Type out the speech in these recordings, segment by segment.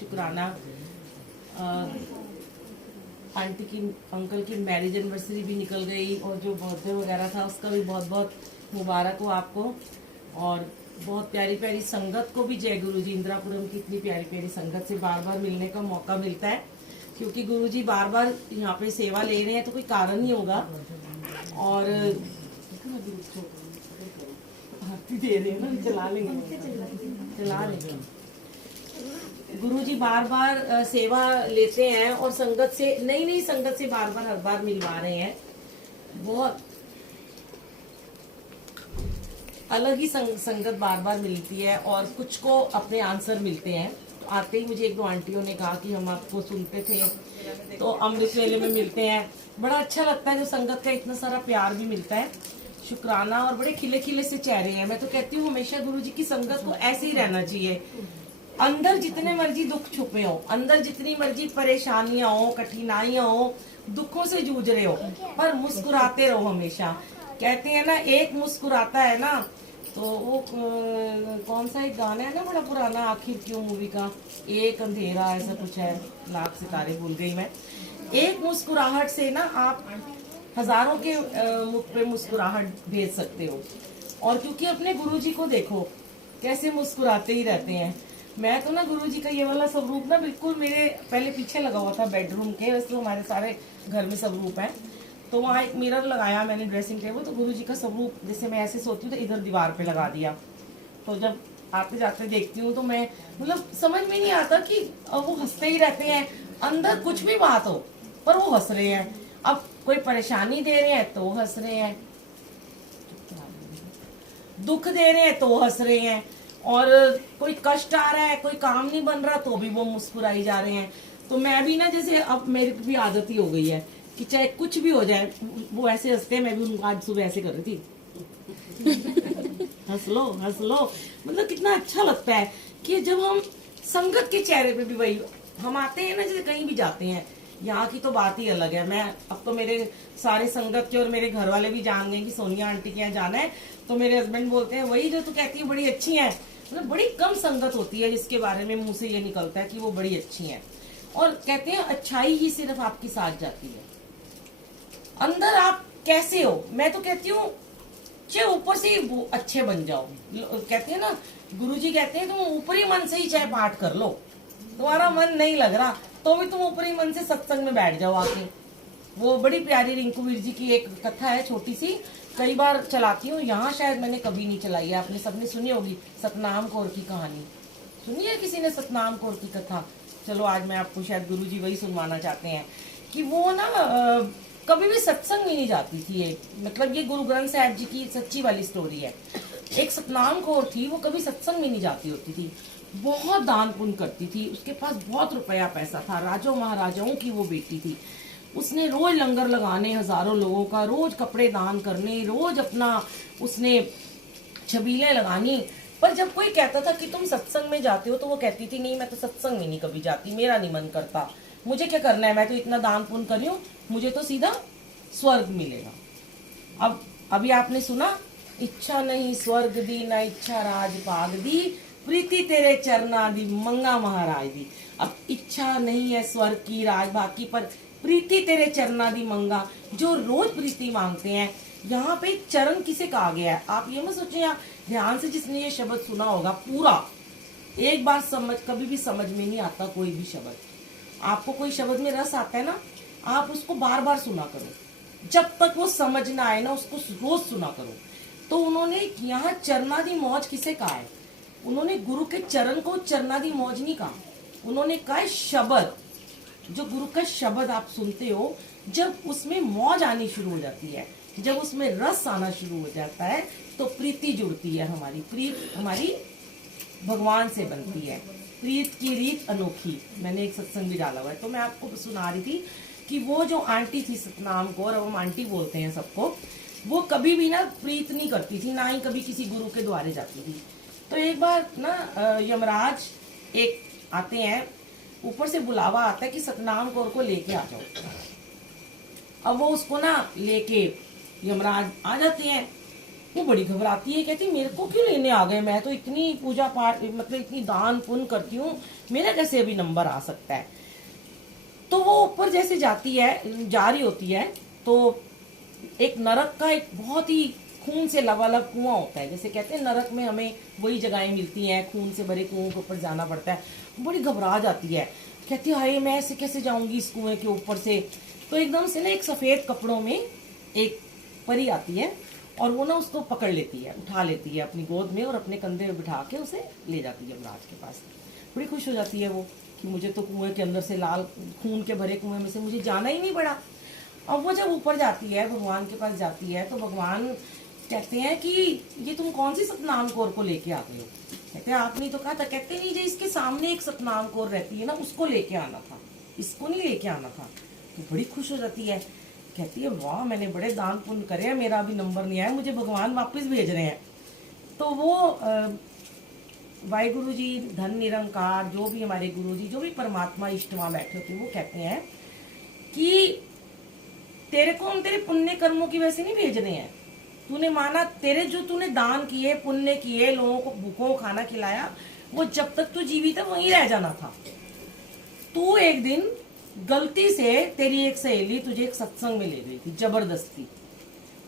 शुक्राना आंटी की अंकल की मैरिज एनिवर्सरी भी निकल गई और जो बर्थडे वगैरह था उसका भी बहुत बहुत मुबारक हो आपको। और बहुत प्यारी प्यारी संगत को भी जय गुरुजी। इंदिरापुरम की इतनी प्यारी प्यारी संगत से बार बार मिलने का मौका मिलता है, क्योंकि गुरुजी बार बार यहाँ पे सेवा ले रहे हैं तो कोई कारण ही होगा। और आरती दे रहे हैं ना, चला लेंगे, चला लेंगे। गुरुजी बार बार सेवा लेते हैं और संगत से नई नई संगत से बार बार हर बार मिलवा रहे हैं। बहुत अलग ही संगत बार बार मिलती है और कुछ को अपने आंसर मिलते हैं। तो आते ही मुझे एक दो आंटियों ने कहा कि हम आपको सुनते थे, तो अमृत वेले में मिलते हैं। बड़ा अच्छा लगता है जो संगत का इतना सारा प्यार भी मिलता है। शुक्राना। और बड़े खिले खिले से चेहरे हैं। मैं तो कहती हूँ हमेशा गुरुजी की संगत को ऐसे ही रहना चाहिए। अंदर जितने मर्जी दुख छुपे हो, अंदर जितनी मर्जी परेशानियां हो, कठिनाइयां हो, दुखों से जूझ रहे हो, पर मुस्कुराते रहो हमेशा। कहते हैं ना, एक मुस्कुराता है ना, तो वो कौन सा एक गाना है ना बड़ा पुराना, आखिर क्यों मूवी का, एक अंधेरा ऐसा कुछ है, लाख सितारे भूल गई मैं। एक मुस्कुराहट से ना आप हजारों के मुख पे मुस्कुराहट भेज सकते हो। और क्योंकि अपने गुरुजी को देखो कैसे मुस्कुराते ही रहते हैं। मैं तो ना गुरुजी का ये वाला स्वरूप ना बिल्कुल मेरे पहले पीछे लगा हुआ था बेडरूम के। वैसे तो हमारे सारे घर में स्वरूप है, तो वहाँ एक मिरर लगाया मैंने ड्रेसिंग टेबल, तो गुरुजी का स्वरूप जैसे मैं ऐसे सोती हूँ तो इधर दीवार पे लगा दिया। तो जब आते जाते देखती हूँ तो मैं मतलब समझ में नहीं आता कि वो हंसते ही रहते हैं। अंदर कुछ भी बात हो पर वो हंस रहे हैं। अब कोई परेशानी दे रहे हैं तो हंस रहे हैं, दुख दे रहे हैं तो हंस रहे हैं, और कोई कष्ट आ रहा है, कोई काम नहीं बन रहा तो भी वो मुस्कुराई जा रहे हैं। तो मैं भी ना, जैसे अब मेरी भी आदत ही हो गई है कि चाहे कुछ भी हो जाए वो ऐसे हंसते हैं। मैं भी उनको आज सुबह ऐसे कर रही थी हंस लो हंस लो। मतलब कितना अच्छा लगता है कि जब हम संगत के चेहरे पे भी वही हम आते हैं ना, जैसे कहीं भी जाते हैं, यहाँ की तो बात ही अलग है। मैं अब तो मेरे सारे संगत के और मेरे घर वाले भी जान गए कि सोनिया आंटी के यहाँ जाना है, तो मेरे हस्बैंड बोलते हैं वही जो तू कहती है बड़ी अच्छी है। मतलब बड़ी कम संगत होती है जिसके बारे में मुंह से ये निकलता है कि वो बड़ी अच्छी है। और कहते हैं अच्छाई ही सिर्फ आपकी साथ जाती है। अंदर आप कैसे हो, मैं तो कहती हूँ चाहे ऊपर से ही अच्छे बन जाओ। कहते हैं ना, गुरुजी कहते हैं तुम ऊपरी मन से ही चाहे पाठ कर लो, तुम्हारा मन नहीं लग रहा तो भी तुम ऊपरी मन से सत्संग में बैठ जाओ आके। वो बड़ी प्यारी रिंकू वीर जी की एक कथा है छोटी सी, कई बार चलाती हूँ। यहाँ शायद मैंने कभी नहीं चलाई है, आपने सबने सुनी होगी, सतनाम कौर की कहानी सुनी है किसी ने? सतनाम कौर की कथा। चलो आज मैं आपको शायद गुरुजी वही सुनवाना चाहते हैं कि वो ना कभी भी सत्संग में नहीं जाती थी ये। मतलब ये गुरु ग्रंथ साहिब जी की सच्ची वाली स्टोरी है। एक सतनाम कौर थी, वो कभी सत्संग में नहीं जाती होती थी, बहुत दान पुण्य करती थी, उसके पास बहुत रुपया पैसा था, राजाओं महाराजाओं की वो बेटी थी। उसने रोज लंगर लगाने हजारों लोगों का, रोज कपड़े दान करने, रोज अपना उसने छबीलें लगानी। पर जब कोई कहता था कि तुम सत्संग में जाते हो, तो वो कहती थी नहीं मैं तो सत्संग में नहीं कभी जाती, मेरा नहीं मन करता, मुझे क्या करना है, मैं तो इतना दान पुण्य कर रही हूँ, मुझे तो सीधा स्वर्ग मिलेगा। अब अभी आपने सुना, इच्छा नहीं स्वर्ग दी ना इच्छा राज पाग दी, प्रीति तेरे चरना दी मंगा महाराज दी। अब इच्छा नहीं है स्वर्ग की राज भाग की, पर प्रीति तेरे चरना दी मंगा। जो रोज प्रीति मांगते हैं, यहाँ पे चरण किसे कहा गया है आप ये मत सोचिए। ध्यान से जिसने ये शब्द सुना होगा पूरा, एक बार समझ, कभी भी समझ में नहीं आता कोई भी शब्द। आपको कोई शब्द में रस आता है ना, आप उसको बार बार सुना करो, जब तक वो समझ ना आए ना उसको रोज सुना करो। तो उन्होंने यहाँ चरनादि मौज किसे कहा है? उन्होंने गुरु के चरण को चरनादि मौज नहीं कहा, उन्होंने कहा है शब्द। जो गुरु का शब्द आप सुनते हो, जब उसमें मौज आनी शुरू हो जाती है, जब उसमें रस आना शुरू हो जाता है, तो प्रीति जुड़ती है हमारी, प्रीत हमारी भगवान से बनती है। प्रीत की रीत अनोखी, मैंने एक सत्संग भी डाला हुआ है। तो मैं आपको सुना रही थी कि वो जो आंटी थी सतनाम कौर, अब हम आंटी बोलते हैं सबको, वो कभी भी ना प्रीत नहीं करती थी, ना ही कभी किसी गुरु के द्वारे जाती थी। तो एक बार ना यमराज एक आते हैं, ऊपर से बुलावा आता है कि सतनाम कौर को लेके आ जाओ। अब वो उसको ना लेके यमराज आ जाते हैं। वो बड़ी घबराती है, कहती मेरे को क्यों लेने आ गए, मैं तो इतनी पूजा पाठ मतलब इतनी दान पुण्य करती हूँ, मेरा कैसे अभी नंबर आ सकता है। तो वो ऊपर जैसे जाती है, जा रही होती है, तो एक नरक का एक बहुत ही खून से लबालब कुआं होता है। जैसे कहते हैं नरक में हमें वही जगहें मिलती हैं, खून से भरे कुओं के ऊपर जाना पड़ता है। बड़ी घबरा जाती है, कहती है हाय मैं ऐसे कैसे जाऊंगी इस कुएं के ऊपर से। तो एकदम से ना एक सफेद कपड़ों में एक परी आती है और वो ना उसको पकड़ लेती है, उठा लेती है अपनी गोद में और अपने कंधे में बिठा के उसे ले जाती है यमराज के पास। बड़ी खुश हो जाती है वो कि मुझे तो कुएं के अंदर से, लाल खून के भरे कुएं में से मुझे जाना ही नहीं पड़ा। अब वो जब ऊपर जाती है, भगवान के पास जाती है, तो भगवान कहते हैं कि ये तुम कौन सी सतनाम कौर को लेके आ गए हो। कहते हैं आपने तो कहा था। कहते नहीं, जो इसके सामने एक सतनाम कौर रहती है ना, उसको लेके आना था, इसको नहीं लेके आना था। तो बड़ी खुश हो जाती है, कहती है वाह मैंने बड़े दान पुण्य करे हैं, मेरा अभी नंबर नहीं आया, मुझे भगवान वापस भेज रहे हैं। तो वो वाहिगुरु जी, धन निरंकार, जो भी हमारे गुरु जी, जो भी परमात्मा इष्ट वहां बैठे होते हैं, वो कहते हैं कि तेरे को हम तेरे पुण्य कर्मों की वजह से नहीं भेज रहे हैं। तूने माना, तेरे जो तूने दान किए, पुण्य किए, लोगों को भूखों को खाना खिलाया, वो जब तक तू जीवित है वहीं रह जाना था। तू एक दिन गलती से, तेरी एक सहेली तुझे एक सत्संग में ले गई थी जबरदस्ती,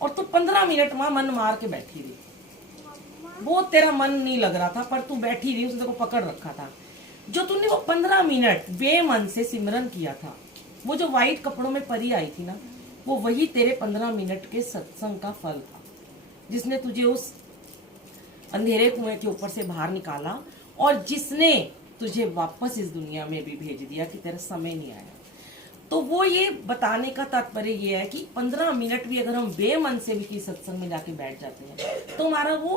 और तू 15 मिनट वहां मन मार के बैठी रही। वो तेरा मन नहीं लग रहा था, पर तू बैठी रही, उसने तेरे को पकड़ रखा था। जो तूने वो 15 मिनट बेमन से सिमरन किया था, वो जो व्हाइट कपड़ों में परी आई थी ना, वो वही तेरे 15 मिनट के सत्संग का फल था, जिसने तुझे उस अंधेरे कुएं के ऊपर से बाहर निकाला और जिसने तुझे वापस इस दुनिया में भी भेज दिया कि तेरा समय नहीं आया। तो वो ये बताने का तात्पर्य ये है कि 15 मिनट भी अगर हम बेमन से भी किसी सत्संग में जाके बैठ जाते हैं तो हमारा वो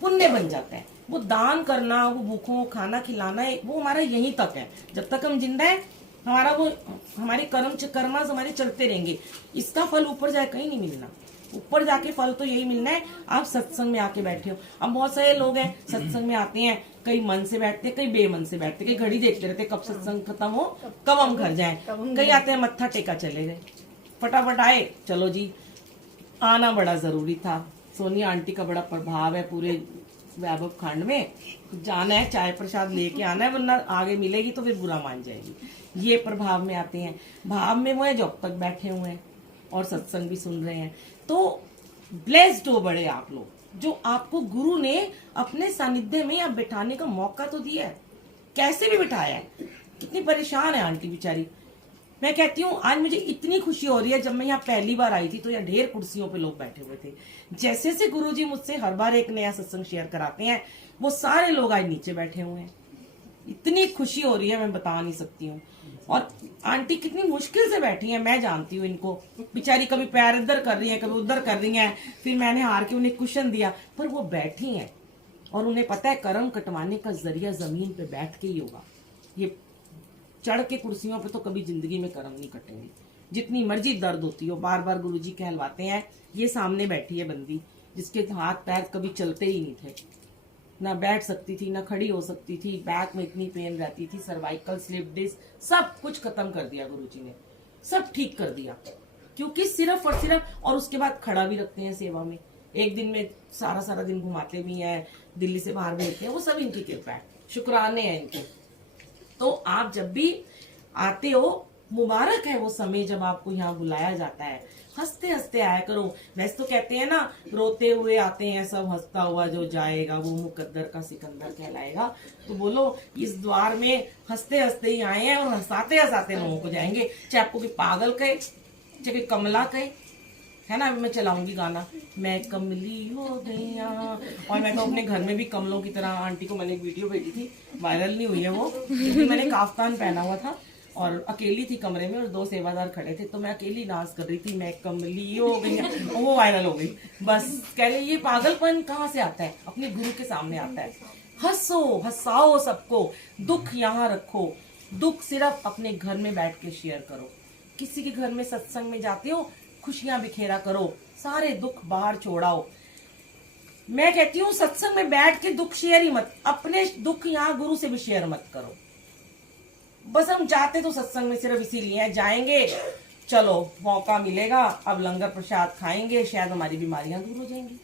पुण्य बन जाता है। वो दान करना, वो भूखों को खाना खिलाना, वो हमारा यहीं तक है। जब तक हम जिंदा है हमारा वो, हमारे कर्म हमारे चलते रहेंगे। इसका फल ऊपर जाए कहीं नहीं मिलना। ऊपर जाके फल तो यही मिलना है, आप सत्संग में आके बैठे हो। अब बहुत सारे लोग हैं सत्संग में आते हैं, कई मन से बैठते, कई बेमन से बैठते, कई घड़ी देखते रहते कब सत्संग खत्म हो, कब हम घर जाएं। कई आते हैं मत्था टेका चले गए, फटाफट आए, चलो जी। आना बड़ा जरूरी था। सोनिया आंटी का बड़ा प्रभाव है पूरे वैभव खंड में, जाना है, चाय प्रसाद लेके आना है, वरना आगे मिलेगी तो फिर बुरा मान जाएगी। ये प्रभाव में आते हैं। भाव में वो है जो अब तक बैठे हुए हैं और सत्संग भी सुन रहे हैं। तो ब्लेस्ड हो बड़े आप लोग, जो आपको गुरु ने अपने सानिध्य में अब बिठाने का मौका तो दिया है। कैसे भी बिठाया है। कितनी परेशान है आंटी बेचारी। मैं कहती हूँ आज मुझे इतनी खुशी हो रही है, जब मैं यहाँ पहली बार आई थी तो यहाँ ढेर कुर्सियों पे लोग बैठे हुए थे। जैसे जैसे गुरुजी मुझसे हर बार एक नया सत्संग शेयर कराते हैं, वो सारे लोग आज नीचे बैठे हुए हैं। इतनी खुशी हो रही है मैं बता नहीं सकती हूँ। और आंटी कितनी मुश्किल से बैठी हैं, मैं जानती हूँ इनको। बेचारी कभी पैर इधर कर रही हैं, कभी उधर कर रही हैं, फिर मैंने हार के उन्हें कुशन दिया, पर वो बैठी हैं और उन्हें पता है कर्म कटवाने का जरिया जमीन पे बैठ के ही होगा। ये चढ़ के कुर्सियों पे तो कभी जिंदगी में कर्म नहीं कटेंगे, जितनी मर्जी दर्द होती हो। बार बार गुरुजी कहलवाते हैं, ये सामने बैठी है बंदी जिसके हाथ पैर कभी चलते ही नहीं थे, ना बैठ सकती थी, ना खड़ी हो सकती थी, बैक में इतनी पेन रहती थी, सर्वाइकल, स्लिप डिस्क, सब कुछ खत्म कर दिया गुरुजी ने, सब ठीक कर दिया। क्योंकि सिर्फ और सिर्फ, और उसके बाद खड़ा भी रखते हैं सेवा में, एक दिन में सारा सारा दिन घुमाते भी हैं, दिल्ली से बाहर भेजते हैं, वो सब इनकी कृपा है, शुक्राने हैं इनके। तो आप जब भी आते हो, मुबारक है वो समय जब आपको यहाँ बुलाया जाता है। हंसते हंसते आया करो। वैसे तो कहते हैं ना, रोते हुए आते हैं सब, हंसता हुआ जो जाएगा वो मुकद्दर का सिकंदर कहलाएगा। तो बोलो इस द्वार में हंसते हंसते ही आए हैं और हंसाते हंसाते लोगों को जाएंगे। चाहे आपको भी पागल कहे, चाहे कमला कहे, है ना। मैं चलाऊंगी गाना, मैं कमली हो गईया। और मैं तो अपने घर में भी कमलों की तरह, आंटी को मैंने एक वीडियो भेजी थी, वायरल नहीं हुई है वो, क्योंकि मैंने काफ्तान पहना हुआ था और अकेली थी कमरे में और 2 सेवादार खड़े थे, तो मैं अकेली डांस कर रही थी, मैं कमली हो गई, और वो वायरल हो गई। बस कह रही ये पागलपन कहाँ से आता है, अपने गुरु के सामने आता है। हंसो, हंसाओ सबको, दुख यहाँ रखो। दुख सिर्फ अपने घर में बैठ के शेयर करो। किसी के घर में सत्संग में जाते हो, खुशियां बिखेरा करो, सारे दुख बाहर छोड़ाओ। मैं कहती हूँ सत्संग में बैठ के दुख शेयर ही मत, अपने दुख यहाँ गुरु से भी शेयर मत करो। बस हम जाते तो सत्संग में सिर्फ इसीलिए जाएंगे, चलो मौका मिलेगा, अब लंगर प्रसाद खाएंगे, शायद हमारी बीमारियां दूर हो जाएंगी।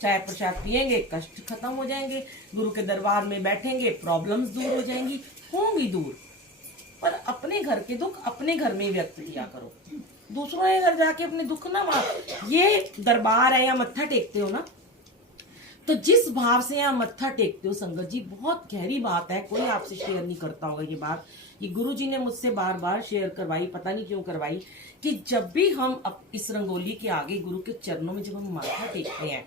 चाय प्रसाद पिएंगे, कष्ट खत्म हो जाएंगे, गुरु के दरबार में बैठेंगे, प्रॉब्लम्स दूर हो जाएंगी, होंगी दूर। पर अपने घर के दुख अपने घर में ही व्यक्त किया करो, दूसरों के घर जाके अपने दुख ना मार। ये दरबार है या मत्था टेकते हो ना, तो जिस भाव से यहाँ मत्था टेकते हो संगत जी, बहुत गहरी बात है, कोई आपसे शेयर नहीं करता होगा ये बात। ये गुरु जी ने मुझसे बार बार शेयर करवाई, पता नहीं क्यों करवाई, कि जब भी हम इस रंगोली के आगे गुरु के चरणों में जब हम माथा टेकते हैं,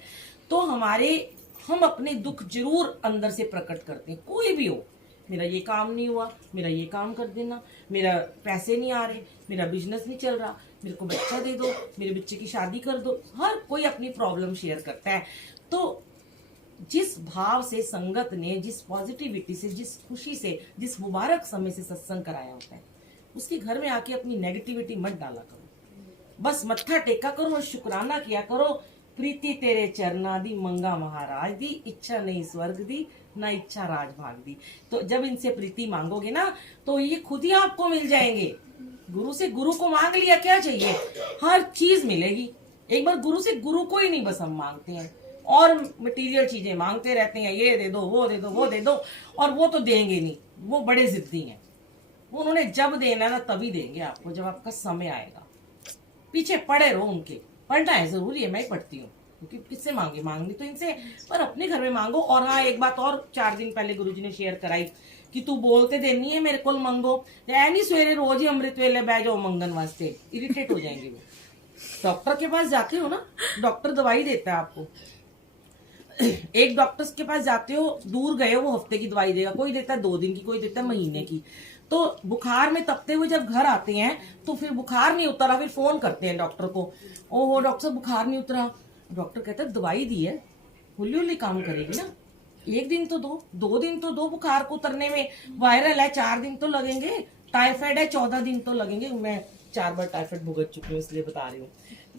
तो हम अपने दुख जरूर अंदर से प्रकट करते हैं। कोई भी हो, मेरा ये काम नहीं हुआ, मेरा ये काम कर देना, मेरा पैसे नहीं आ रहे, मेरा बिजनेस नहीं चल रहा, मेरे को बच्चा दे दो, मेरे बच्चे की शादी कर दो। हर कोई अपनी प्रॉब्लम शेयर करता है। तो जिस भाव से संगत ने, जिस पॉजिटिविटी से, जिस खुशी से, जिस मुबारक समय से सत्संग कराया होता है, उसके घर में आके अपनी नेगेटिविटी मत डाला करो। बस मत्था टेका करो और शुक्राना किया करो, प्रीति तेरे चरना दी, मंगा महाराज दी, इच्छा नहीं स्वर्ग दी, ना इच्छा राज भाग दी। तो जब इनसे प्रीति मांगोगे ना, तो ये खुद ही आपको मिल जाएंगे। गुरु से गुरु को मांग लिया, क्या चाहिए, हर चीज मिलेगी। एक बार गुरु से गुरु को ही नहीं बस हम मांगते हैं, और मटेरियल चीजें मांगते रहते हैं, ये दे दो, वो दे दो, वो दे दो, और वो तो देंगे नहीं, वो बड़े जिद्दी हैं। वो उन्होंने जब देना ना तभी देंगे आपको, जब आपका समय आएगा। पीछे पड़े रहो उनके, पढ़ना है जरूरी है, मैं ही पढ़ती हूँ, क्योंकि किससे मांगनी तो इनसे, पर अपने घर में मांगो। और हाँ, एक बात और 4 दिन पहले गुरुजी ने शेयर कराई कि तू बोलते देनी है मेरे को मंगो, नहीं सवेरे रोज ही अमृत वेले बह जाओ मंगन वास्ते, इरिटेट हो जाएंगे वो। डॉक्टर के पास जाते हो ना, डॉक्टर दवाई देता है आपको, एक डॉक्टर के पास जाते हो, दूर गए हो, वो हफ्ते की दवाई देगा, कोई देता है 2 दिन की, कोई देता है महीने की। तो बुखार में तपते हुए जब घर आते हैं, तो फिर बुखार नहीं उतरा, फिर फोन करते हैं डॉक्टर को, ओहो डॉक्टर साहब बुखार नहीं उतरा। डॉक्टर कहता है दवाई दी है, हौली हौली काम करेगी ना, 1 दिन तो 2 दिन तो 2 बुखार को उतरने में, वायरल है 4 दिन तो लगेंगे, टाइफाइड है 14 दिन तो लगेंगे। मैं 4 बार टाइफाइड भुगत चुकी हूँ, इसलिए बता रही हूँ,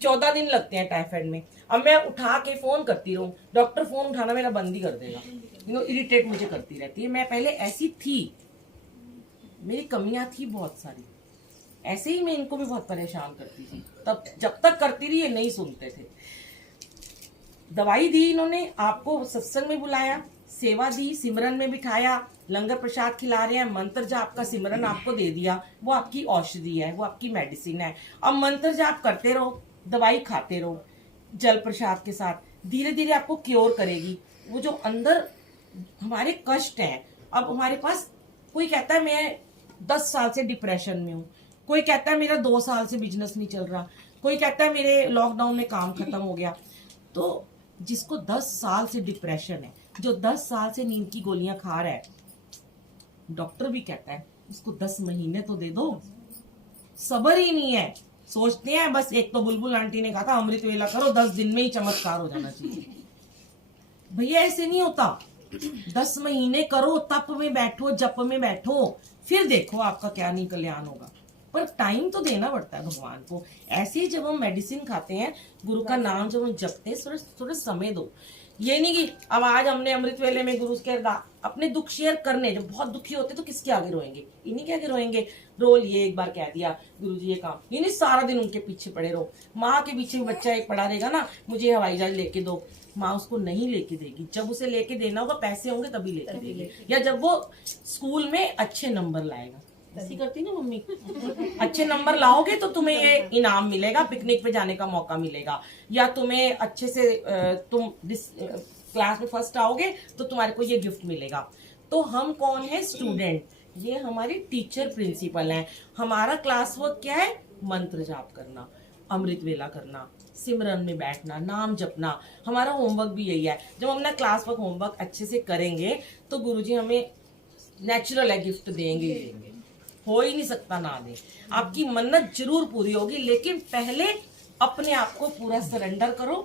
14 दिन लगते हैं टाइफाइड में। अब मैं उठा के फोन करती रहूं, डॉक्टर फोन उठाना मेरा बंद ही कर देगा, इरिटेट मुझे करती रहती है। मैं पहले ऐसी थी, मेरी कमियां थी बहुत सारी, ऐसे ही मैं इनको भी बहुत परेशान करती थी। तब जब तक करती रही, ये नहीं सुनते थे। दवाई दी इन्होंने, आपको सत्संग में बुलाया, सेवा दी, सिमरन में बिठाया, लंगर प्रसाद खिला रहे हैं, मंत्र जाप का सिमरन आपको दे दिया, वो आपकी औषधि है, वो आपकी मेडिसिन है। अब मंत्र जाप करते रहो, दवाई खाते रहो, जल प्रसाद के साथ, धीरे धीरे आपको क्योर करेगी। वो जो अंदर हमारे कष्ट हैं, अब हमारे पास, कोई कहता है मैं 10 साल से डिप्रेशन में हूँ, कोई कहता है मेरा 2 साल से बिजनेस नहीं चल रहा, कोई कहता है मेरे लॉकडाउन में काम खत्म हो गया। तो जिसको 10 साल से डिप्रेशन है, जो 10 साल से नींद की गोलियां खा रहा है, डॉक्टर भी कहता है उसको 10 महीने तो दे दो, सब्र ही नहीं है। सोचते हैं बस, एक तो बुलबुल आंटी ने कहा था अमृत वेला करो, 10 दिन में ही चमत्कार हो जाना चाहिए। भैया ऐसे नहीं होता, 10 महीने करो, तप में बैठो, जप में बैठो, फिर देखो आपका क्या नहीं कल्याण होगा। पर टाइम तो देना पड़ता है भगवान को। ऐसे ही जब हम मेडिसिन खाते हैं, गुरु का नाम जब हम जपते हैं, थोड़ा समय दो। ये नहीं कि अब आज हमने अमृत वेले में गुरु के अपने दुख शेयर करने, जब बहुत दुखी होते तो किसके आगे रोएंगे, इन्हीं के आगे रोएंगे। रो लिए, एक बार कह दिया गुरु जी ये काम, ये नहीं सारा दिन उनके पीछे पड़े रहो। माँ के पीछे बच्चा एक पड़ा रहेगा ना, मुझे हवाई जहाज लेके दो, माँ उसको नहीं लेके देगी। जब उसे लेके देना होगा, पैसे होंगे तभी लेके देगी, या जब वो स्कूल में अच्छे नंबर लाएगा। ऐसी करती ना मम्मी, अच्छे नंबर लाओगे तो तुम्हें ये इनाम मिलेगा, पिकनिक पे जाने का मौका मिलेगा, या तुम्हें अच्छे से तुम क्लास में फर्स्ट आओगे तो तुम्हारे को ये गिफ्ट मिलेगा। तो हम कौन है, स्टूडेंट, ये हमारे टीचर प्रिंसिपल हैं। हमारा क्लास वर्क क्या है, मंत्र जाप करना, अमृत वेला करना, सिमरन में बैठना, नाम जपना। हमारा होमवर्क भी यही है। जब हम अपना क्लास वर्क होमवर्क अच्छे से करेंगे तो गुरुजी हमें नेचुरल है गिफ्ट देंगे, हो ही नहीं सकता ना दे। आपकी मन्नत जरूर पूरी होगी, लेकिन पहले अपने आप को पूरा सरेंडर करो,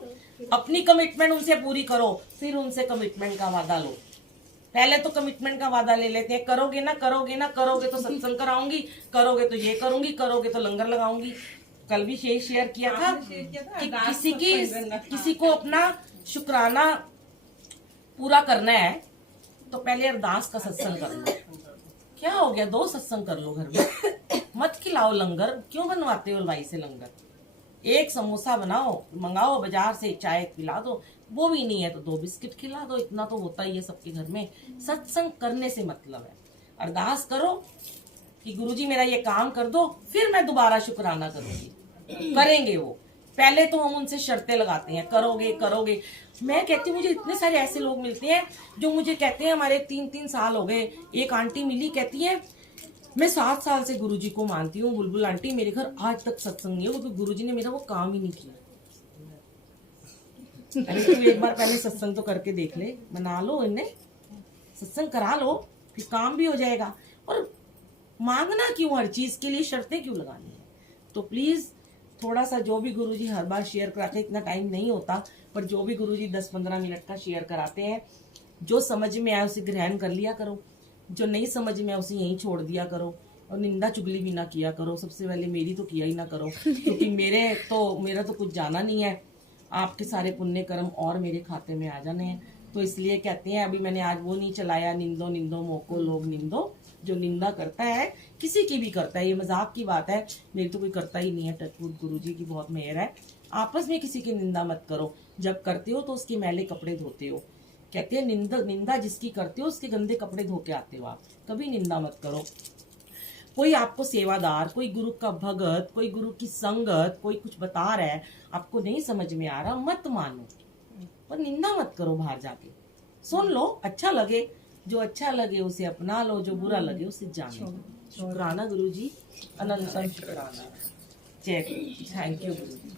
अपनी कमिटमेंट उनसे पूरी करो, फिर उनसे कमिटमेंट का वादा लो। पहले तो कमिटमेंट का वादा ले लेते हैं, करोगे ना, करोगे ना, करोगे तो सत्संग कराऊंगी, करोगे तो ये करूंगी, करोगे तो लंगर लगाऊंगी। कल भी शेयर किया था कि किसी को अपना शुक्राना पूरा करना है तो पहले अरदास का सत्संग कर लो। क्या हो गया, 2 सत्संग कर लो घर में, मत खिलाओ लंगर, क्यों बनवाते हो हलवाई से लंगर। एक समोसा बनाओ, मंगाओ बाजार से, चाय पिला दो, वो भी नहीं है तो 2 बिस्किट खिला दो, इतना तो होता ही है सबके घर में। सत्संग करने से मतलब है। अरदास करो कि गुरुजी मेरा ये काम कर दो, फिर मैं दोबारा शुक्राना करूंगी। करेंगे वो, पहले तो हम उनसे शर्तें लगाते हैं, करोगे करोगे। मैं कहती हूँ मुझे इतने सारे ऐसे लोग मिलते हैं जो मुझे कहते हैं हमारे 3-3 साल हो गए। एक आंटी मिली, कहती है मैं 7 साल से गुरुजी को मानती हूँ बुलबुल आंटी, मेरे घर आज तक सत्संग नहीं है, क्योंकि गुरुजी ने मेरा वो काम ही नहीं किया। अरे तू एक बार पहले सत्संग तो करके देख ले, मना लो इन्हें, सत्संग करा लो, फिर काम भी हो जाएगा। और मांगना क्यों, हर चीज के लिए शर्तें क्यों लगानी है? तो प्लीज थोड़ा सा जो भी गुरुजी हर बार शेयर कराते हैं, इतना टाइम नहीं होता, पर जो भी गुरुजी 10-15 मिनट का शेयर कराते हैं, जो समझ में आए उसे ग्रहण कर लिया करो, जो नहीं समझ में आए उसे यहीं छोड़ दिया करो। और निंदा चुगली भी ना किया करो, सबसे पहले मेरी तो किया ही ना करो, क्योंकि मेरा तो कुछ जाना नहीं है। आपके सारे पुण्य कर्म और मेरे खाते में आ जाने हैं। तो इसलिए कहते हैं, अभी मैंने आज वो नहीं चलाया, निंदो निंदो मोको लोग निंदो। जो निंदा करता है, किसी की भी करता है, ये मजाक की बात है, मेरी तो कोई करता ही नहीं है, टचवुड गुरुजी की बहुत मेहर है। आपस में किसी की निंदा मत करो, जब करते हो तो उसके मैले कपड़े धोते हो। कहते हैं निंदा जिसकी करते हो उसके गंदे कपड़े धो के आते हो आप, कभी निंदा मत करो। कोई आपको सेवादार, कोई गुरु का भगत, कोई गुरु की संगत, कोई कुछ बता रहा है, आपको नहीं समझ में आ रहा, मत मानो, पर निंदा मत करो। बाहर जाके सुन लो, अच्छा लगे, जो अच्छा लगे उसे अपना लो, जो बुरा लगे उसे जाने दो। शुक्राना गुरुजी, अनंतम शुक्राना। जय गुरु, थैंक यू गुरुजी।